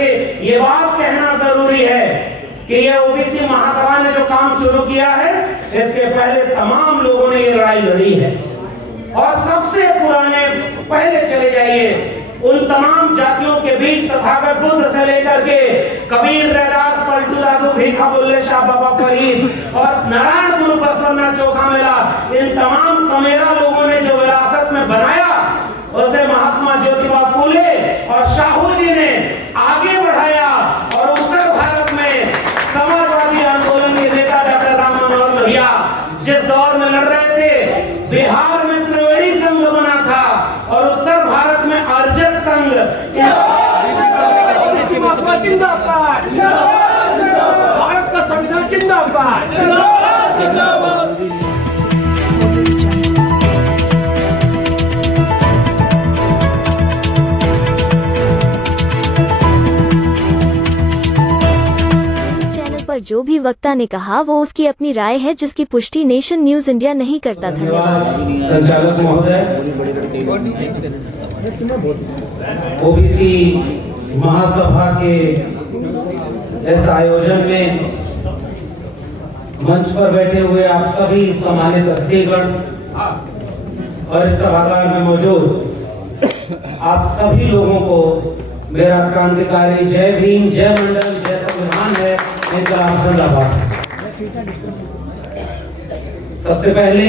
करके ये बात कहना जरूरी है कि ये ओबीसी महासभा ने जो काम शुरू किया है, इसके पहले तमाम लोगों ने ये लड़ाई लड़ी है। और सबसे पुराने पहले चले जाइए उन तमाम जातियों के बीच, तथागत बुद्ध से लेकर के कबीर, रैदास, पलटू दादू, भीखा बुल्ले शाह, बाबा फरीद और नारायण गुरु बसवन्ना चोखा मेला, इन तमाम कमेरा लोगों ने जो विरासत में बनाया, उसे महात्मा ज्योतिबा फूले और साहू जी ने आगे बढ़ाया। और उत्तर भारत में समाजवादी आंदोलन के नेता डॉक्टर राम मनोहर लोहिया जिस दौर में लड़ रहे थे, बिहार में त्रिवेणी संघ बना था और उत्तर भारत में अर्जक संघ। भारत का संविधान जिंदाबाद। पर जो भी वक्ता ने कहा वो उसकी अपनी राय है, जिसकी पुष्टि नेशन न्यूज इंडिया नहीं करता। धन्यवाद। संचालक महोदय, ओबीसी महासभा के इस आयोजन में मंच पर बैठे हुए आप सभी सम्मानित अतिथिगण और इस सभागार में मौजूद आप सभी लोगों को मेरा क्रांतिकारी जय भीम, जय मंडल, जय संविधान है। जिंदाबाद। सबसे पहले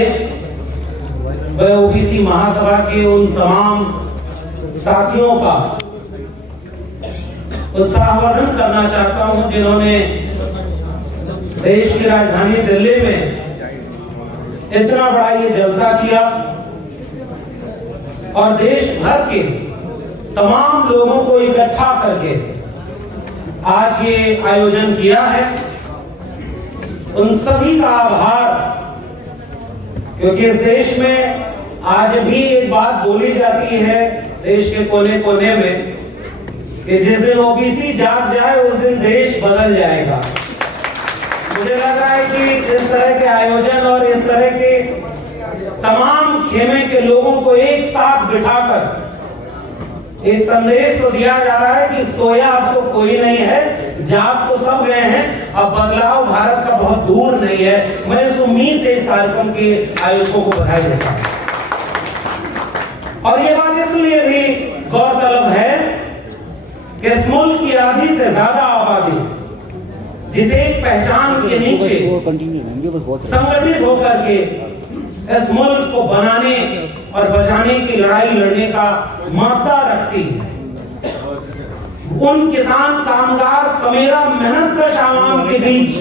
मैं ओबीसी महासभा के उन तमाम साथियों का उत्साहवर्धन करना चाहता हूं जिन्होंने देश की राजधानी दिल्ली में इतना बड़ा ये जलसा किया और देश भर के तमाम लोगों को इकट्ठा करके आज ये आयोजन किया है। उन सभी का आभार, क्योंकि इस देश में आज भी एक बात बोली जाती है देश के कोने कोने में कि जिस दिन ओबीसी जाग जाए उस दिन देश बदल जाएगा। मुझे लग रहा है कि इस तरह के आयोजन और इस तरह के तमाम खेमे के लोगों को एक साथ बिठाकर एक संदेश तो दिया जा रहा है कि सोया अब तो कोई नहीं है, जाग तो सब गए हैं, अब बदलाव भारत का बहुत दूर नहीं है। मैं इस उम्मीद से इस कार्यक्रम के आयोजकों को बधाई देता हूं। और ये बात इसलिए भी गौरतलब है कि इस मुल्क की आधी से ज्यादा आबादी जिसे एक पहचान के नीचे संगठित होकर के इस मुल्क को बनाने और बचाने की लड़ाई लड़ने का मादा रखती है, उन किसान, कामगार, कमेरा, मेहनतकश आवाम के बीच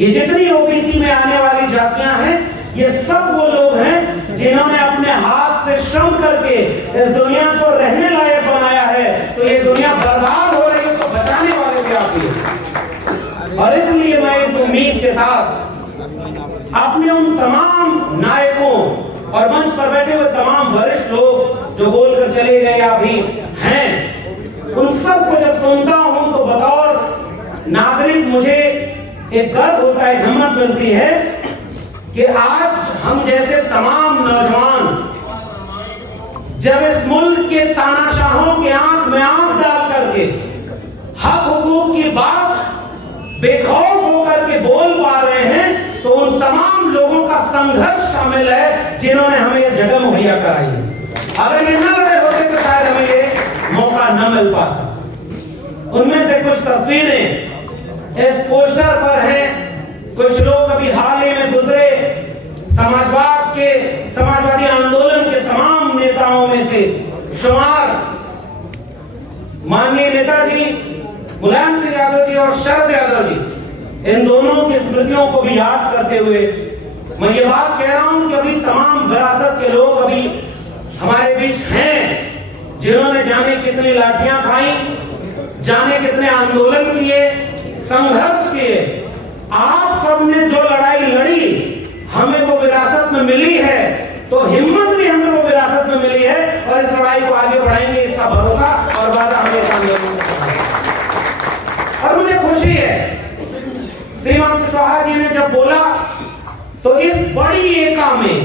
ये जितनी ओबीसी में आने वाली जातियां हैं, ये सब वो लोग हैं जिन्होंने अपने हाथ से श्रम करके इस दुनिया को रहने लायक बनाया है। तो ये दुनिया बर्बाद हो रही है तो बचाने वाले भी आप ही। और इसलिए मैं इस उम्मीद के साथ अपने उन तमाम नायकों और मंच पर बैठे हुए तमाम वरिष्ठ लोग जो बोलकर चले गए या भी हैं, उन सबको जब सुनता हूं तो बतौर नागरिक मुझे एक गर्व होता है, हिम्मत मिलती है कि आज हम जैसे तमाम नौजवान जब इस मुल्क के तानाशाहों के आंख में आंख डाल करके हक हुकूक की बात बेखौफ होकर के बोल पा रहे हैं, तो उन तमाम लोगों का संघर्ष शामिल है जिन्होंने हमें यह जगह मुहैया कराई है। अगर ये न लड़े होते तो शायद हमें ये मौका न मिल पाता। उनमें से कुछ तस्वीरें इस पोस्टर पर हैं। कुछ लोग अभी हाल ही में गुजरे समाजवादी आंदोलन के तमाम नेताओं में से शुमार माननीय नेताजी मुलायम सिंह यादव जी और शरद यादव जी, इन दोनों की स्मृतियों को भी याद करते हुए मैं ये बात कह रहा हूं कि अभी तमाम विरासत के लोग अभी हमारे बीच हैं जिन्होंने जाने कितनी लाठियां खाई, जाने कितने आंदोलन किए, संघर्ष किए। आप सबने जो लड़ाई लड़ी हमें वो विरासत में मिली है, तो हिम्मत भी हमें वो विरासत में मिली है और इस लड़ाई को आगे बढ़ाएंगे, इसका भरोसा और वादा हमेशा मिलेगा। और मुझे खुशी है श्रीमान कुशवाहा जी ने जब बोला तो इस बड़ी एका में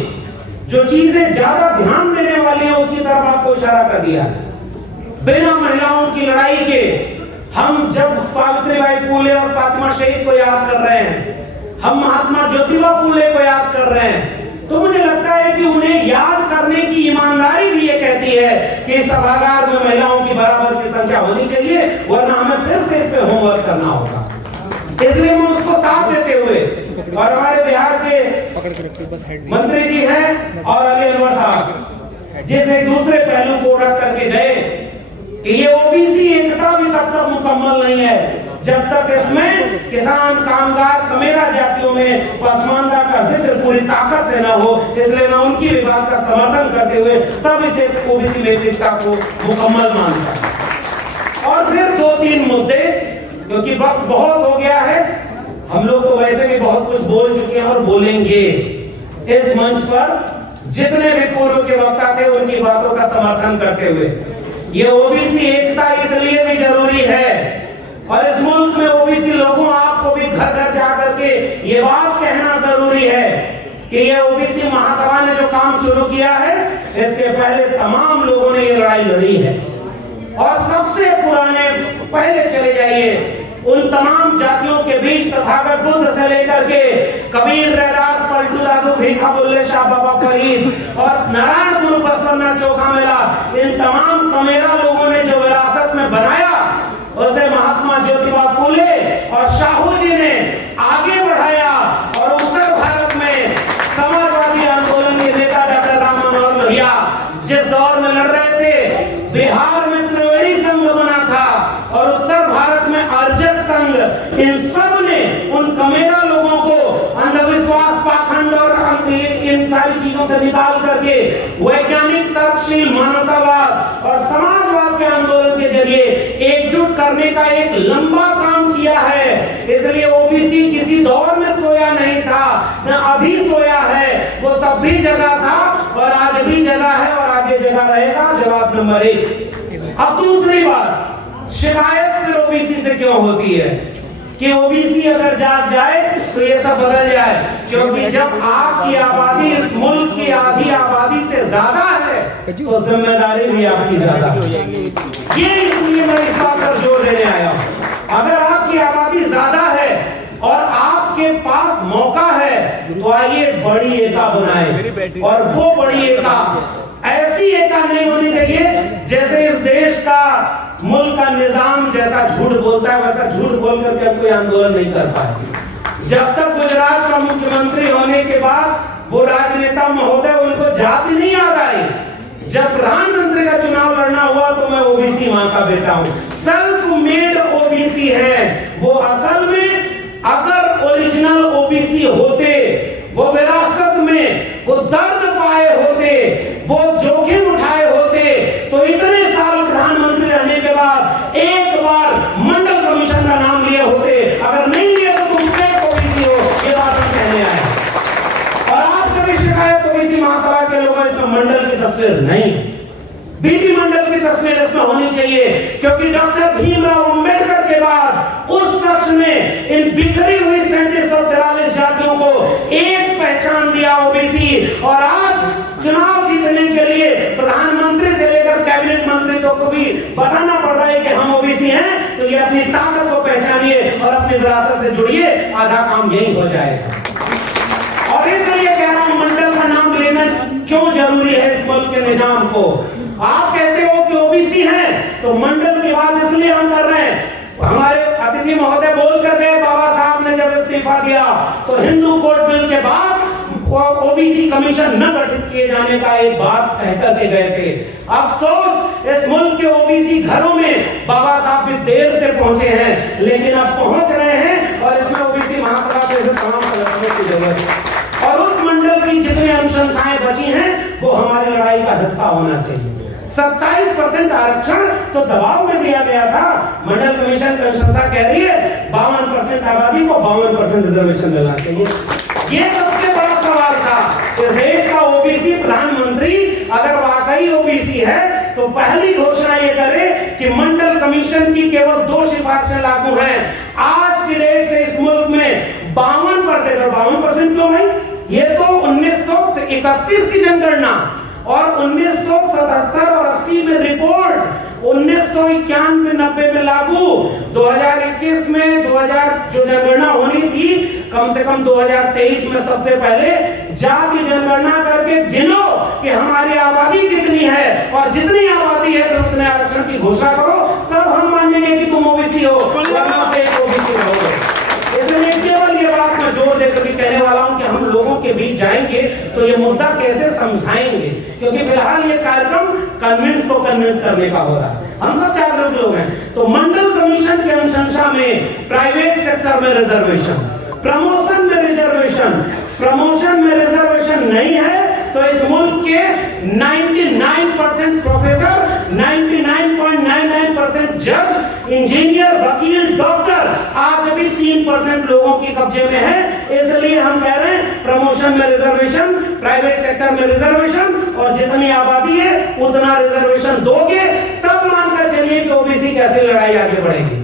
जो चीजें ज्यादा ध्यान देने वाली हैं उसकी तरफ आपको इशारा कर दिया। बिना महिलाओं की लड़ाई के हम जब सावित्रीबाई फुले और फातिमा शहीद को याद कर रहे हैं, हम महात्मा ज्योतिबा फुले को याद कर रहे हैं, तो मुझे लगता है कि उन्हें याद करने की ईमानदारी भी ये कहती है कि सभागार में महिलाओं की बराबर की संख्या होनी चाहिए, वरना हमें फिर से इस पे होमवर्क करना होगा। इसलिए मैं उसको साथ देते हुए, और हमारे बिहार के मंत्री जी हैं और अली अनवर साहब, जिस एक दूसरे पहलू को रख करके गए कि ये ओबीसी एकता भी तब तक मुकम्मल नहीं है जब तक इसमें किसान, कामगार, कमेरा जातियों में पसमानदा का जिक्र पूरी ताकत से न हो। इसलिए मैं उनकी भी बात का समर्थन करते हुए तब इसे ओबीसी नैतिकता को मुकम्मल मानता हूं। और फिर 2-3 मुद्दे, क्योंकि वक्त बहुत हो गया है, हम लोग तो वैसे भी बहुत कुछ बोल चुके हैं और बोलेंगे। इस मंच पर जितने भी पूर्व के वक्ता थे उनकी बातों का समर्थन करते हुए, ये ओबीसी एकता इसलिए भी जरूरी है, और इस मुल्क में ओबीसी लोगों, आपको भी घर घर जाकर के ये बात कहना जरूरी है कि ये ओबीसी महासभा ने जो काम शुरू किया है, इसके पहले तमाम लोगों ने ये लड़ाई लड़ी है। और सबसे पुराने, पहले चले जाइए उन तमाम जातियों के बीच, तथागत बुद्ध से लेकर के कबीर, रैदास, पलटू दादू, भीखा बुल्ले शाह, बाबा फरीद और नारायण गुरु बसवन्ना चोखा मेला, इन तमाम कमेरा लोगों ने जो विरासत में बनाया, उसे महात्मा ज्योतिबा फुले और शाहू जी ने आगे बढ़ाया। और उत्तर भारत में समाजवादी आंदोलन के नेता डॉक्टर राम मनोहर लोहिया जिस दौर में लड़ रहे थे, बिहार में त्रिवेणी संघ बना था और उत्तर भारत में अर्जक संघ, इन सब ने उन कमेरा लोगों को अंधविश्वास, पाखंड और इन सारी चीजों से निकाल करके वैज्ञानिक, तर्कशील, मानवतावाद और समाजवाद के आंदोलन के जरिए एकजुट करने का एक लंबा काम किया है। इसलिए ओबीसी किसी दौर में सोया नहीं था, न अभी सोया है, वो तब भी जगा था और आज भी जगा है और आगे जगा रहेगा। जवाब नंबर 1। अब दूसरी बात, शिकायत फिर ओबीसी से क्यों होती है कि ओबीसी अगर जाग जाए तो ये सब बदल जाए, क्योंकि जब आपकी आबादी इस मुल्क की आधी आबादी से ज्यादा है तो जिम्मेदारी भी आपकी ज्यादा है। ये इसलिए मैं इस बात पर जोर देने आया हूं। अगर आपकी आबादी ज्यादा है और आपके पास मौका है तो आइए बड़ी एका बनाए, और वो बड़ी एका ऐसी एका नहीं होनी चाहिए जैसे इस देश का, मुल्क का निजाम जैसा झूठ बोलता है वैसा झूठ बोल करके हम कोई आंदोलन नहीं कर पाए। जब तक गुजरात का मुख्यमंत्री होने के बाद वो राजनेता महोदय, उनको जाति नहीं याद आई। जब प्रधानमंत्री का चुनाव लड़ना हुआ तो मैं ओबीसी मां का बेटा हूं, सेल्फ मेड ओबीसी है वो। असल में अगर ओरिजिनल ओबीसी होते, वो विरासत में वो दर्द पाए होते, वो जोखिम उठाए होते, तो इतने साल प्रधानमंत्री रहने के बाद एक बार मंडल कमीशन का नाम लिए होते। अगर नहीं लिए तो तुम फेक ओबीसी हो, ये बात हम कहने आए। और आप सभी शिकायत ओबीसी महासभा के लोगों, इसमें मंडल की तस्वीर नहीं, बीबी मंडल की तस्वीर इसमें होनी चाहिए, क्योंकि डॉक्टर भीमराव अंबेडकर के बाद उस शख्स ने इन बिखरी हुई 3743 जातियों को एक पहचान दिया ओबीसी। और आज चुनाव जीतने के लिए प्रधानमंत्री से लेकर कैबिनेट मंत्री तो को भी बताना पड़ रहा है कि हम ओबीसी हैं, तो ये अपनी ताकत को पहचानिए और अपनी विरासत से जुड़िए, आधा काम यही हो जाएगा। और इसलिए कह रहा हूं, मंडल का नाम लेना क्यों जरूरी है इस मुल्क के निजाम को। आप कहते हो कि ओबीसी हैं तो मंडल की बात इसलिए हम कर रहे हैं। हमारे अतिथि महोदय बोल कर गए, बाबा साहब ने जब इस्तीफा दिया तो हिंदू कोड बिल के बाद ओबीसी कमीशन न गठित किए जाने का एक बात कह करके गए थे। अफसोस, इस मुल्क के ओबीसी घरों में बाबा साहब भी देर से पहुंचे हैं, लेकिन अब पहुंच रहे हैं और इसमें ओबीसी महासभा से तमाम सदस्यों की जरूरत है। और उस मंडल की जितनी अनुशंसाएं बची हैं वो हमारी लड़ाई का हिस्सा होना चाहिए। 27% आरक्षण तो दबाव में दिया गया था, मंडल कमीशन की अनुशंसा कह रही है 52% आबादी को 52% रिजर्वेशन मिलना चाहिए। ये सबसे बड़ा सवाल था कि देश का ओबीसी प्रधानमंत्री अगर वाकई ओबीसी है तो पहली घोषणा ये करे कि मंडल कमीशन की केवल 2 सिफारिशें लागू हैं। आज की डेट से इस मुल्क में 52%, और 52% क्यों भाई, ये तो 1931 की जनगणना और 1977 और 80 में रिपोर्ट 1991-90 में लागू, 2021 में 2000 जो जनगणना होनी थी, कम से कम 2023 में सबसे पहले जाति जनगणना करके गिनो कि हमारी आबादी कितनी है, और जितनी आबादी है फिर उतने आरक्षण की घोषणा करो, तब हम मानेंगे कि तुम ओबीसी हो, वरना फिर ओबीसी रहोगे। इसलिए केवल ये बात मैं जोर देकर भी कहने वाला हूं कि हम लोगों के बीच जाएंगे तो ये मुद्दा कैसे समझाएंगे, क्योंकि फिलहाल ये कार्यक्रम कन्विंस करने का हो रहा है। हम सब जागरूक लोग हैं। तो मंडल कमीशन की अनुशंसा में प्राइवेट सेक्टर में रिजर्वेशन, प्रमोशन में रिजर्वेशन नहीं है, तो इस मुल्क के 99% प्रोफेसर, 99.99% जज, इंजीनियर, वकील, डॉक्टर आज भी 3% लोगों के कब्जे में है। इसलिए हम कह रहे हैं प्रमोशन में रिजर्वेशन, प्राइवेट सेक्टर में रिजर्वेशन, और जितनी आबादी है उतना रिजर्वेशन दोगे तब मानकर चलिए कि ओबीसी कैसे लड़ाई आगे बढ़ेगी।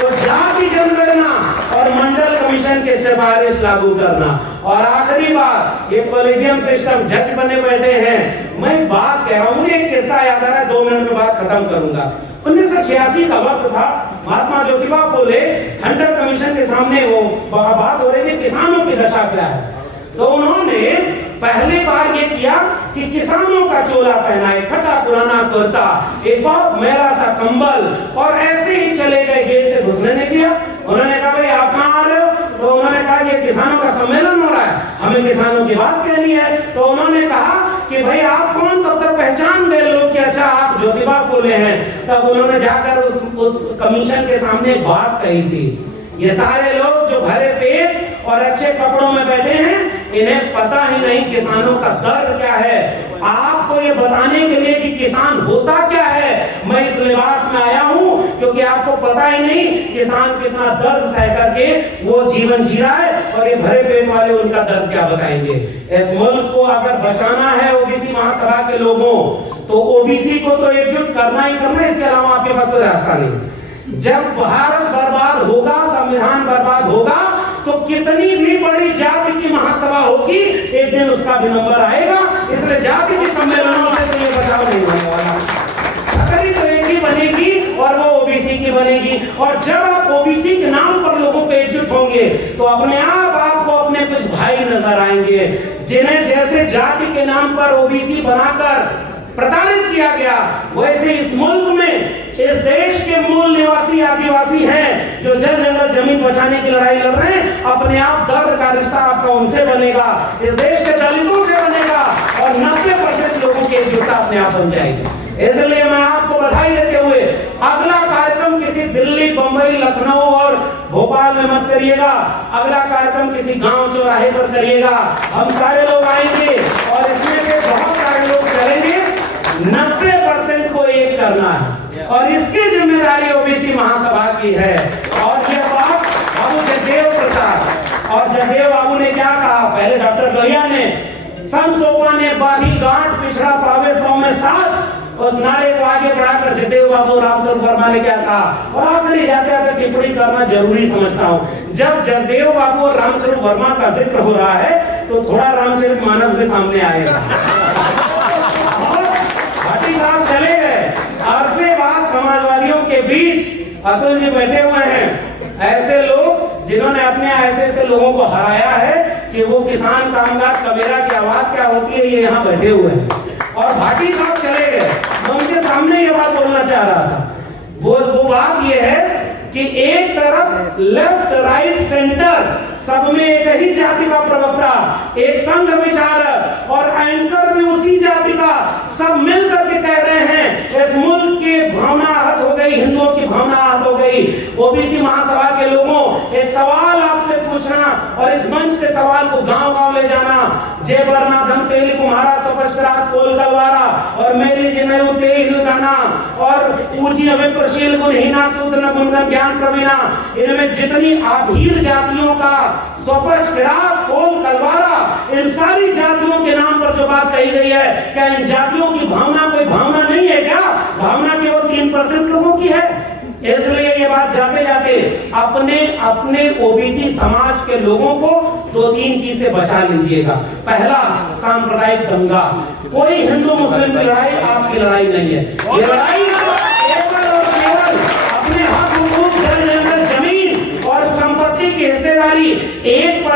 तो जाति जनगणना और मंडल कमीशन के सिफारिश लागू करना। और आखिरी बात, ये कॉलेजियम सिस्टम, जज बने बैठे हैं, मैं बात कह रहा हूं, मुझे एक किस्सा याद आ रहा है, 2 मिनट में बात खत्म करूंगा। 1986 का वक्त था, महात्मा ज्योतिबा फुले हंटर कमीशन के सामने वो बात हो रही थी किसानों की दशा क्या है। तो उन्होंने पहली बार ये किया कि किसानों का चोला पहना, एक फटा पुराना कुर्ता, एक बहुत मैला सा कंबल, और ऐसे ही चले गए, गेट से घुसने नहीं दिया। उन्होंने कहा भाई आप कहां आ रहे हो? तो उन्होंने कहा ये किसानों का सम्मेलन हो रहा है, हमें किसानों की बात कहनी है। तो उन्होंने कहा कि भाई आप कौन? तब तक पहचान गए लोग कि अच्छा आप ज्योतिबा फुले हैं। तब उन्होंने जाकर उस कमीशन के सामने बात कही थी, ये सारे लोग जो भरे पेट और अच्छे कपड़ों में बैठे हैं, इन्हें पता ही नहीं किसानों का दर्द क्या है। आपको ये बताने के लिए कि किसान होता क्या है, मैं इस लिबास में आया हूं, क्योंकि आपको पता ही नहीं किसान कितना दर्द सह करके वो जीवन जी रहा है, और ये भरे पेट वाले उनका दर्द क्या बताएंगे। इस मुल्क को अगर बचाना है ओबीसी महासभा के लोगों, तो ओबीसी को तो एकजुट करना ही करना, इसके अलावा आपके पास कोई रास्ता नहीं। जब भारत बर्बाद होगा, संविधान बर्बाद होगा, तो कितनी भी बड़ी जाति की महासभा होगी, एक दिन उसका भी नंबर आएगा। इसलिए जाति के सम्मेलनों से तो ये बचाव नहीं होने वाला। छतरी तो एक ही बनेगी, और वो ओबीसी की बनेगी। और जब आप ओबीसी के नाम पर लोगों को एकजुट होंगे, तो अपने आप आपको अपने कुछ भाई नजर आएंगे, जिन्हें जैसे जाति के नाम पर ओबीसी बनाकर प्रताड़ित किया गया, वैसे इस मुल्क में इस देश के मूल निवासी आदिवासी हैं जो जंगल जमीन बचाने की लड़ाई लड़ रहे हैं, अपने आप दर्द का रिश्ता आपका उनसे बनेगा, इस देश के दलितों से बनेगा, और 90% लोगों की एकजुटता अपने आप बन जाएगी। इसलिए मैं आपको बधाई देते हुए अगला कार्यक्रम किसी दिल्ली, बंबई, लखनऊ और भोपाल में मत करिएगा, अगला कार्यक्रम किसी गांव चौराहे पर करिएगा। हम सारे लोग आएंगे और इसमें से बहुत सारे लोग करेंगे। 90% को एक करना है, और इसकी जिम्मेदारी ओबीसी महासभा की है। और ये बात बाबू जगदेव प्रसाद और जगदेव बाबू ने क्या कहा, पहले डॉक्टर लोहिया ने, संत सोपा ने बाधी गांठ पिछड़ा पावे 100 में 7, उस नारे को आगे बढ़ाकर जगदेव बाबू रामस्वरूप वर्मा ने क्या कहा। और आखिरी जाते आते टिप्पणी करना जरूरी समझता हूँ, जब जगदेव बाबू और रामस्वरूप वर्मा का जिक्र हो रहा है, तो थोड़ा रामचरितमानस भी सामने आएगा। भाटी साहब चले गए, अरसे बाद समाजवादियों के बीच अतुल जी बैठे हुए हैं, ऐसे लोग जिन्होंने अपने ऐसे लोगों को हराया है कि वो किसान कामगार कबीरा की आवाज क्या होती है, ये यहाँ बैठे हुए हैं। और भाटी साहब चले गए, मैं उनके सामने ये बात बोलना चाह रहा था। वो बात ये है कि एक तरफ लेफ्ट, राइट, सेंटर, सब में एक ही जाति का प्रवक्ता, एक संघ विचारक और एंकर भी उसी जाति का, सब मिलकर के कह रहे हैं इस मुल्क की भावना आहत हो गई, हिंदुओं की भावना आहत हो गई। ओबीसी महासभा के लोगों, एक सवाल आपसे पूछना और इस मंच के सवाल को गांव-गांव ले जाना। जय बरनाथम तेली कुम्हारा सपष्टरात कोल गलवारा और मेरी जिनयु तेल गाना और ऊंची अविप्रशील गुणहीना सूत्र गुणगन ज्ञान प्रवीणा, इनमें जितनी आभीर जातियों का स्वपष्टरात कोल गलवारा, इन सारी जातियों के नाम पर जो बात कही गई है, क्या इन जातियों की भावना कोई भावना नहीं है क्या? भावना केवल 3% लोगों की है। इसलिए ये बात जाते जाते अपने ओबीसी समाज के लोगों को 2-3 चीज से बचा लीजिएगा। पहला, सांप्रदायिक दंगा। कोई हिंदू मुस्लिम की लड़ाई आपकी लड़ाई नहीं है, ये लड़ाई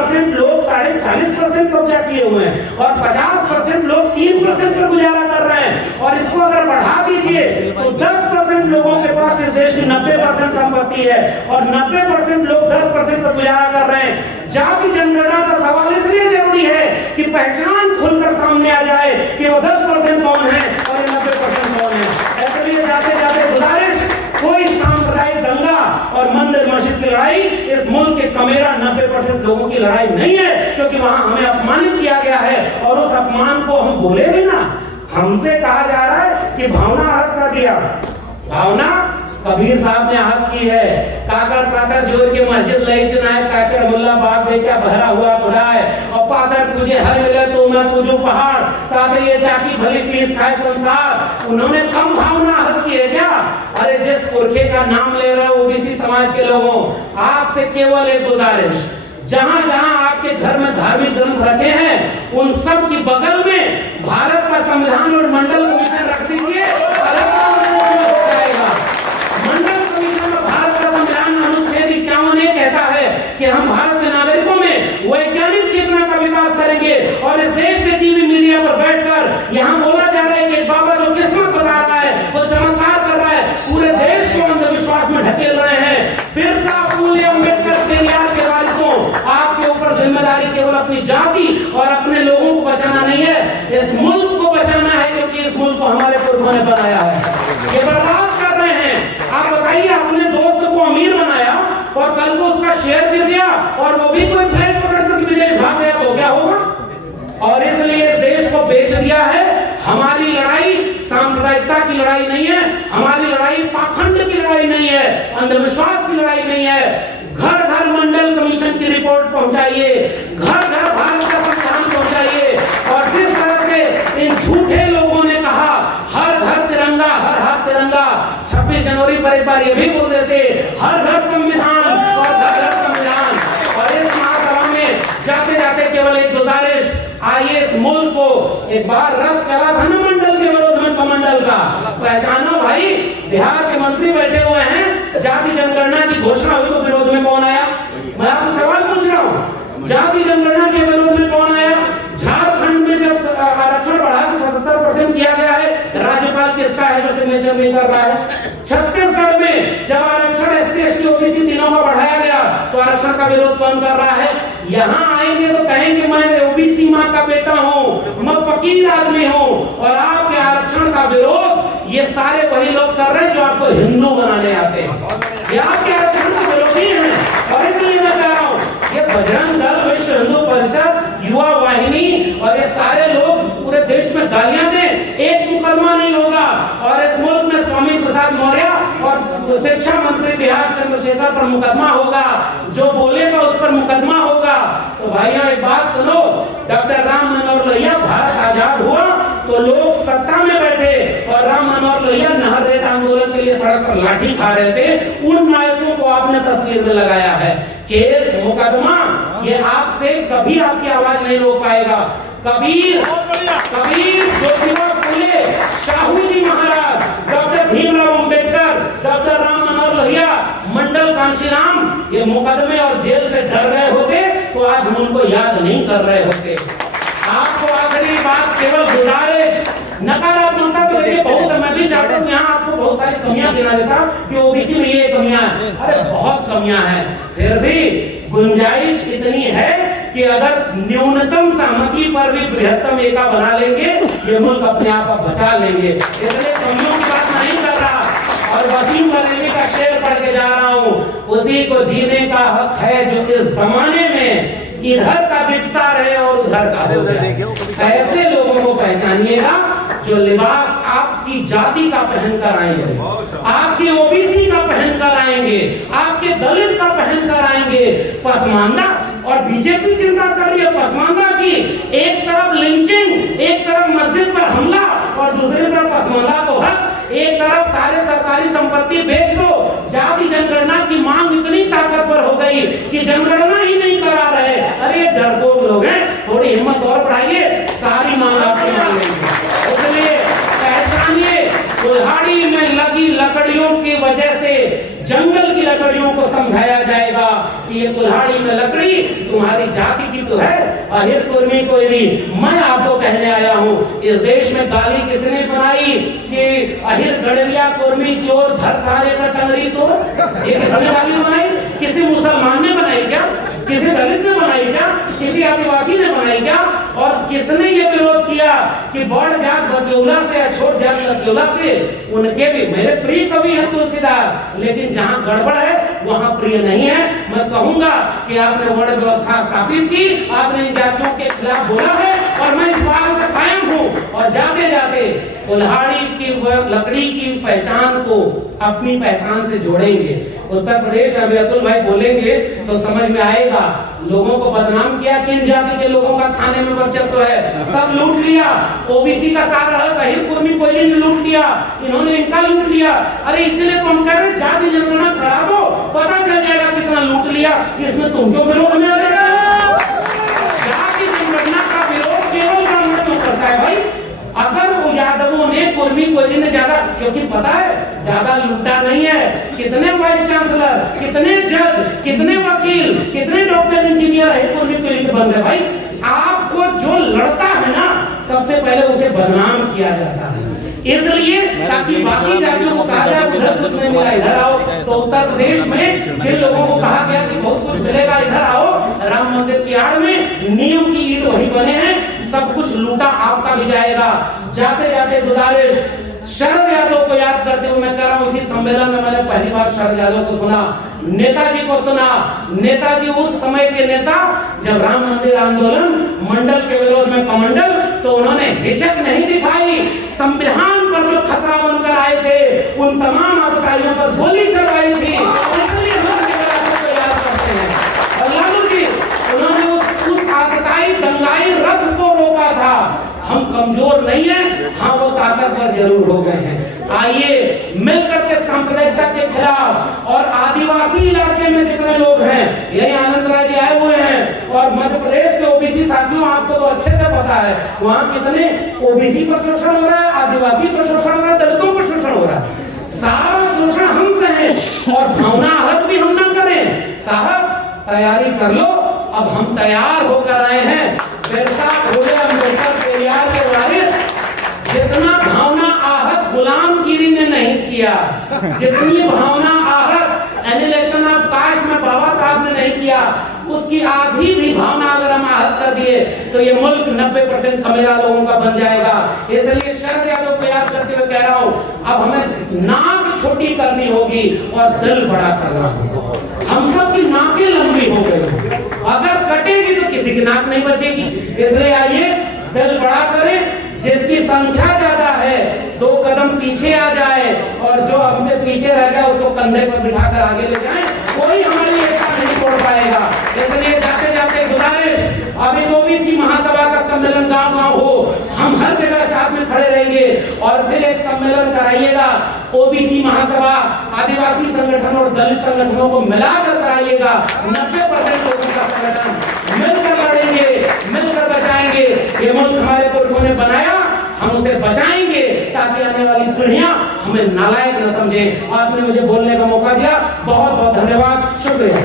40% लोग 40.5% कब्जा किए हुए हैं और 50% लोग 3% पर गुजारा कर रहे हैं। और इसको अगर बढ़ा दीजिए तो 10% लोगों के पास इस देश की 90% संपत्ति है और 90% लोग 10% पर गुजारा कर रहे हैं। जाति जनगणना का सवाल इसलिए जरूरी है कि पहचान खुलकर सामने आ जाए कि वो 10% कौन है और 90% कौन है। इसलिए जाते जाते गुजारिश, कोई सांप्रदायिक दंगा और मंदिर मस्जिद की लड़ाई इस मुल्क के कमेरा 90% लोगों की लड़ाई नहीं है, क्योंकि वहां हमें अपमानित किया गया है और उस अपमान को हम भूले भी ना। हमसे कहा जा रहा है कि भावना आहत कर दिया। भावना कबीर साहब ने आहत की है। काकर काकर जोर के मस्जिद लई चुनाए काचर मुल्ला बाप दे क्या बहरा हुआ खुदा है और पाकर तुझे हर मिले तो मैं पूजू पहाड़ ताकि ये चाकी भली पीस खाए संसार। उन्होंने कम भावना आहत की है क्या? अरे जिस पुरखे का नाम ले रहे हो ओबीसी समाज के लोगों, आपसे केवल एक गुजारिश, जहां जहां आपके घर में धार्मिक ग्रंथ रखे हैं उन सब की बगल में भारत का संविधान और मंडल कमीशन रख दीजिए। मंडल कमीशन में भारत का संविधान अनुच्छेद 51 कहता है कि हम भारत के नागरिकों में वैज्ञानिक चेतना का विकास करेंगे। और इस देश के टीवी मीडिया पर बैठकर यहाँ बोला जा रहा है कि बाबा जो किस्मत बता रहा है वो चमत्कार कर रहा है, पूरे देश को अंधविश्वास में ढकेल रहे हैं। बिरसा, फूले, अम्बेडकर, पेरियार के वारिसों, आपके ऊपर जिम्मेदारी केवल अपनी जाति और अपने लोगों को बचाना नहीं है, इस मुल्क को बचाना है, क्योंकि इस मुल्क को हमारे पुरखों ने बनाया है। ये बर्बाद कर रहे हैं। आप बताइए, अपने दोस्त को अमीर बनाया और कल को उसका शेयर गिर गया और वो भी कोई फ्लाइट पकड़कर विदेश भाग गया तो क्या होगा? और इसलिए इस देश को बेच दिया है। हमारी लड़ाई सांप्रदायिकता की लड़ाई नहीं है, हमारी लड़ाई पाखंड की लड़ाई नहीं है, अंधविश्वास की लड़ाई नहीं है। घर घर मंडल कमीशन की रिपोर्ट पहुंचाइए, घर घर भारत का संविधान पहुंचाइए। और जिस तरह से इन झूठे लोगों ने कहा हर घर तिरंगा, हर हाथ तिरंगा, 26 जनवरी पर एक बार ये भी बोल देते हर घर संविधान और घर घर संविधान। और इस महासभा में जाते जाते केवल एक गुजारिश, आइए इस मुल्क को, एक बार रथ चला था ना मंडल के विरोध में, कमंडल का, पहचानो भाई। बिहार के मंत्री बैठे हुए हैं, जाति जनगणना की घोषणा हुई तो विरोध में कौन आया? मैं आपसे सवाल पूछ रहा हूँ, जाति जनगणना के विरोध में कौन आया? झारखंड में जब आरक्षण बढ़ा तो 77% किया गया है, राज्यपाल किसका है जो सिग्नेचर नहीं कर रहा है? छत्तीसगढ़ में जब आरक्षण एससी एसटी ओबीसी तीनों का बढ़ाया गया तो आरक्षण का विरोध कौन कर रहा है? यहाँ आएंगे तो कहेंगे मैं ओबीसी माँ का बेटा हूँ, मैं फकीर आदमी हूँ। और आपके आरक्षण का विरोध ये सारे वही लोग कर रहे हैं जो आपको हिंदू बनाने आते हैं। ये आपके आरक्षण का विरोधी है। और इसलिए मैं कह रहा हूँ, ये बजरंग दल, विश्व हिंदू परिषद, युवा वाहिनी और ये सारे लोग पूरे देश में गालियां दें, एक मुकदमा नहीं होगा। और इस मुल्क में स्वामी प्रसाद मौर्य और शिक्षा मंत्री बिहार चंद्रशेखर पर मुकदमा होगा, जो बोलेगा उस पर मुकदमा होगा। तो भाइयों एक बात सुनो, डॉक्टर राम मनोहर लोहिया, भारत आजाद हुआ तो लोग सत्ता में बैठे और राम मनोहर लोहिया नहर रेत आंदोलन के लिए सड़क पर लाठी खा रहे थे। उन नायकों को आपने तस्वीर में लगाया है। केस मुकदमा ये आपसे कभी आपकी आवाज नहीं रोक पाएगा। कबीर, ज्योतिबा फुले, शाहू जी महाराज, डॉक्टर भीमराव अंबेडकर, डॉक्टर राम मनोहर लोहिया, मंडल कांशीराम, ये मुकदमे और जेल से डर गए होते तो आज हम उनको याद नहीं कर रहे होते। आपको आखिरी बात, केवल गुजारिश, नकारात्मकता तो देखिए बहुत है, मैं भी चाहता हूँ यहाँ आपको बहुत सारी कमियां गिना देता कि ओबीसी में ये कमियां हैं, अरे बहुत कमियां हैं, फिर भी गुंजाइश इतनी है कि अगर न्यूनतम सहमति पर भी बृहत्तम एका बना लेंगे ये मुल्क अपने आप बचा लेंगे। इसलिए कमियों की बात नहीं कर रहा। और वसीम बरेलवी का शेर पढ़ के जा रहा हूँ, उसी को जीने का हक है जो इस जमाने में इधर का दिखता रहे और उधर का हो जाए। ऐसे लोगों को पहचानिएगा जो लिबास आपकी जाति का पहनकर आएंगे, आपके ओबीसी का पहनकर आएंगे, आपके दलित का पहनकर आएंगे। पसमानदा, और बीजेपी चिंता कर रही है पसमानदा की, एक तरफ लिंचिंग, एक तरफ मस्जिद पर हमला और दूसरी तरफ पसमानदा को हक, एक तरफ सारे सरकारी संपत्ति बेच दो। जाति जनगणना की मांग इतनी ताकतवर हो गई कि जनगणना ही नहीं करा रहे। अरे ये डरपोक लोग हैं, थोड़ी हिम्मत और बढ़ाइए, सारी मांग आपकी मांगेंगे। इसलिए पहचानिए, कुल्हाड़ी में लगी लकड़ियों की वजह से जंगल की लकड़ियों को समझाया जाएगा। जाएगा कि ये कुल्हाड़ी में लकड़ी तुम्हारी जाति की तो है, अहिर कुर्मी कोयरी। मैं आपको कहने आया हूँ, इस देश में गाली किसने बनाई कि अहिर गड़विया कुर्मी चोर धर सारे का टंगरी तो, ये किसने गाली बनाई? किसी मुसलमान ने बनाई क्या? किसी दलित ने बनाई क्या? किसी आदिवासी ने बनाई क्या? और किसने ये विरोध किया कि बड़ जात बदलौला से या छोट जात बदलौला से उनके भी, मेरे प्रिय कवि है तुलसीदास, लेकिन जहां गड़बड़ है वहां प्रिय नहीं है। मैं कहूंगा कि आपने वर्ण व्यवस्था स्थापित की, आपने इन जातियों के खिलाफ बोला है और मैं इस बात पर कायम हूं। और जाते जाते कुल्हाड़ी की लकड़ी की पहचान को अपनी पहचान से जोड़ेंगे। उत्तर प्रदेश अभी अतुल भाई बोलेंगे तो समझ में आएगा। लोगों को बदनाम किया, किन जाति के लोगों का खाने में वर्चस्व है, सब लूट लिया। ओबीसी का सारा हक अहिर कुर्मी कोयरी ने लूट लिया, इन्होंने इनका लूट लिया। अरे इसीलिए तो हम कह रहे जाति जनगणना करा दो, पता चल जाएगा कितना लूट लिया। इसमें तुम क्यों विरोध में लगे? जाति जनगणना का विरोध केवल ब्राह्मण क्यों करता है भाई? अगर वो यादवों ने कुर्मी कोयरी ने ज्यादा, क्योंकि पता है ज्यादा लूटा नहीं है। कितने वाइस चांसलर, कितने जज, कितने वकील, कितने डॉक्टर इंजीनियर है कुर्मी कोयरी के बन गए भाई। आपको जो लड़ता है ना, सबसे पहले उसे बदनाम किया जाता है, इसलिए ताकि बाकी जातियों को कहा जाए उधर कुछ नहीं मिला इधर आओ। तो उत्तर प्रदेश में जिन लोगों को कहा गया कि बहुत कुछ मिलेगा इधर आओ, राम मंदिर की आड़ में नियम की ईंट वही बने हैं, सब कुछ लूटा आपका भी जाएगा। जाते जाते गुजारिश, शरद यादव को याद करते हुए मैं कह रहा हूं, इसी सम्मेलन में मैंने पहली बार शरद यादव को सुना, नेताजी को सुना। नेताजी उस समय के नेता, जब राम मंदिर आंदोलन मंडल के विरोध में कमंडल, तो उन्होंने हिचक नहीं दिखाई। संविधान पर जो खतरा बनकर आए थे, उन तमाम आतताइयों पर गोली चलवाई थी। इसलिए हम को याद करते हैं। और लालू जी, उन्होंने उस आतताई दंगाई रथ को रोका था। हम कमजोर नहीं है, हाँ वो ताकतवर जरूर हो गए हैं। आइए मिलकर के सांप्रदायिकता के खिलाफ, और आदिवासी इलाके में जितने लोग हैं, यही आनंद राय जी आए हुए हैं, और मध्य प्रदेश के ओबीसी साथियों, आपको तो अच्छे से पता है वहाँ कितने ओबीसी पर शोषण हो रहा है, आदिवासी पर शोषण हो रहा है, दलितों पर शोषण हो रहा है। सारा शोषण हमसे है, और भावना हक भी हम ना करें। साहब तैयारी कर लो, अब हम तैयार होकर आए हैं। बिरसा फुले अम्बेडकर पेरियार के वारिस, जितना भावना आहत गुलामगिरी ने नहीं किया, जितनी भावना आहत एनिलेशन ऑफ कास्ट में बाबा साहब ने नहीं किया, उसकी आधी भी भावना अगर हम आहत कर दिए तो ये मुल्क 90% कमेरा लोगों का बन जाएगा। इसलिए शरद यादव को याद करते हुए कह रहा हूं, अब हमें नाक छोटी करनी होगी और दिल बड़ा करना होगा। हम सब की नाकें लंबी हो गई, अगर कटेगी तो किसी की नाक नहीं बचेगी। इसलिए आइए दिल बड़ा करें, जिसकी संख्या ज्यादा है 2 कदम पीछे आ जाए, और जो हमसे पीछे रह गया उसको कंधे पर बिठाकर आगे ले जाएं। कोई हमारी एकता नहीं तोड़ पाएगा। इसलिए जाते जाते गुजारिश, अब इस ओबीसी महासभा का सम्मेलन गांव-गांव हो, हम हर जगह साथ में खड़े रहेंगे, और फिर एक सम्मेलन कराइएगा। ओबीसी महासभा आदिवासी संगठन और दलित संगठनों को मिलाकर कराइएगा। 90% लोगों का संगठन मिलकर लड़ेंगे, मिलकर बचाएंगे। ये मुल्क हमारे पुरखों ने बनाया, हम उसे बचाएंगे ताकि आने वाली पीढ़ियां हमें नालायक न समझे। आपने मुझे बोलने का मौका दिया, बहुत बहुत धन्यवाद, शुक्रिया।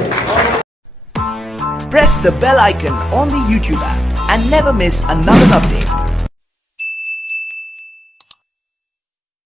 Press the bell icon on the YouTube app and never miss another update.